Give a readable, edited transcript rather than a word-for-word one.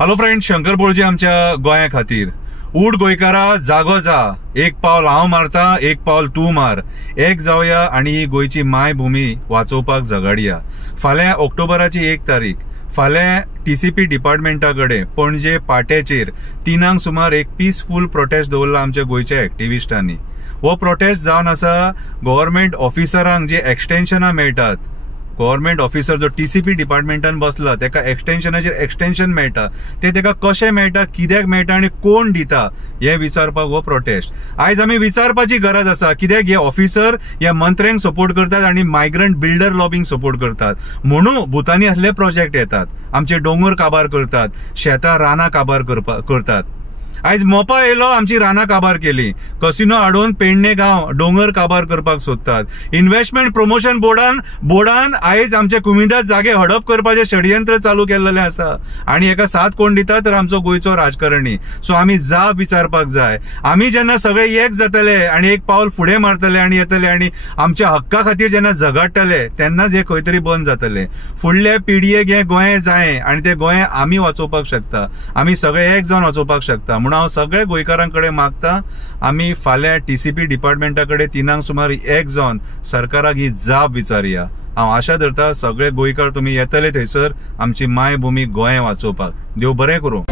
Hello friend, Shankar बोळजे आमच्या गोंया खातीर. उठ गोंयकारा जागो जा, एक पावल हांव मारता, एक पावल तू मार. एक जावया आणि गोंयची मायभूमी वाचोवपाक झगडया. फाल्यां ऑक्टोबराची 1 तारीख फाल्यां टीसीपी डिपार्टमेंटाकडे पणजे पाट्याचेर 3 सुमार एक पीसफुल प्रोटेस्ट दवरला आमच्या गोंयच्या एक्टिविस्टांनी. हो प्रोटेस्ट जावन आसा गव्हर्नमेंट ऑफिसरांक जे एक्सटेन्शनां मेळटात. गव्हर्नमेंट ऑफिसर जो टीसीपी डिपार्टमेंटान बसला तेका एक्सटेन्शनाचेर एक्सटेन्शन मेळटा ते तेका कशें मेळटा, कित्याक मेळटा आणि कोण दिता हे विचारपाक हो प्रोटेस्ट. आयज आमी विचारपाची गरज आसा कित्याक हे ऑफिसर ह्या मंत्र्यांक सपोर्ट करतात आणि मायग्रंट बिल्डर लॉबिंग सपोर्ट करतात. म्हणून भुतानी असले प्रोजेक्ट येतात, आमचे दोंगर काबार करतात, शेतां रानां काबार करतात. आयज मोपा येयलो, आमची रानां काबार केली. कसिनो हाडून पेडणे गांव दोंगर काबार करपाक सोदतात. इन्व्हेस्टमेंट प्रमोशन बोर्डान आयज आमचे कुमिदाद जागे हडप करपाचे षडयंत्र चालू केल्लेले आसा आणि हेका साथ कोण दिता तर आमचो गोंयचो राजकारणी. सो आमी जाप विचारपाक जाय. आमी जेन्ना सगळे एक जातले आणि एक पावल फुडें मारतले आणि येतले आणि आमच्या हक्का खातीर जेन्ना झगडटले तेन्नाच हे खंय तरी बंद जातले. फुडल्या पिढयेक हे गोंय जाय आणि ते गोंय आमी वाचोवपाक शकता. आमी सगळे एक जावन वाचोवपाक शकता. म्हणून हांव सगळे गोंयकारांकडे मागता, आमी फाल्यां टीसीपी डिपार्टमेंटाकडे 3 सुमार एक जावन सरकाराक ही जाप विचारया. हांव आशा धरता सगळे गोंयकार तुमी येतले थंयसर आमची मायभूमी गोंय वाचोवपाक. देव बरें करूं.